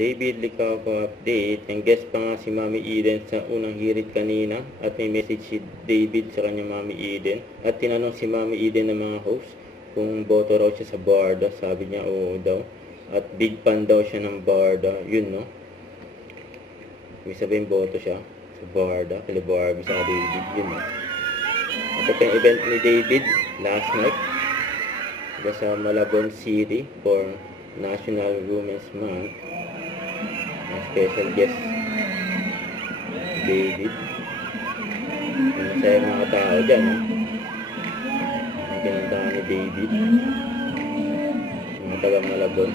David Licauco update. Ang guest pa nga si Mami Eden sa unang hirit kanina at may message si David sa kanya Mami Eden. At tinanong si Mami Eden ng mga host kung boto raw siya sa Barda. Sabi niya oo daw. At big fan daw siya ng Barda. Yun no. May sabihin boto siya sa Barda. Kila Barbie sa David. Yun no. At ito yung event ni David last night. Sa Malabon City for National Women's Month. Ang special guest David. Masaya mga tao dyan ang kinantahan ni David, mga taga Malabon.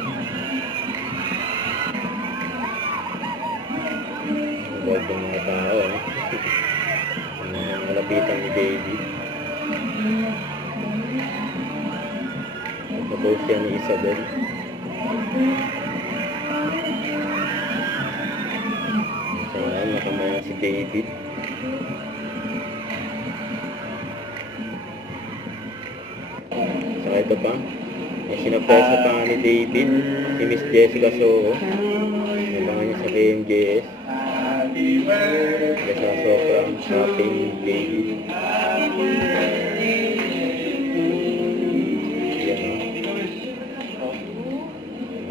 Huwag ng mga tao ang lapitan ni David. Tapos siya ni Isabel. Saan nakamayan si David. Saka ito pa, may sinapesa pa ni David si Miss Jessica Soho. Nabangan niya sa KMJS. Kaya sa sobrang shopping David.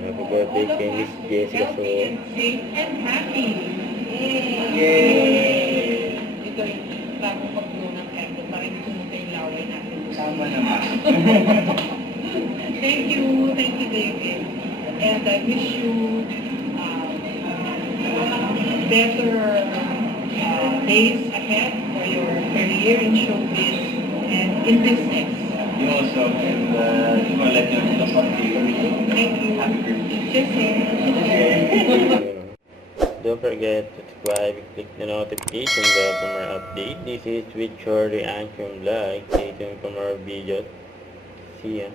Happy birthday kay Miss Jessica Soho. Yay! Ito yung bagong pag-blow ng candle para hindi sumunta yung laway natin. Tama naman. Thank you, David. And I wish you better days ahead for your career in showbiz and in business. You also, and let them support you. Thank you. Happy birthday. Just Don't forget to subscribe, click the notification bell for more updates. This is with Shorty Action Vlog. Stay tuned for more videos. See ya.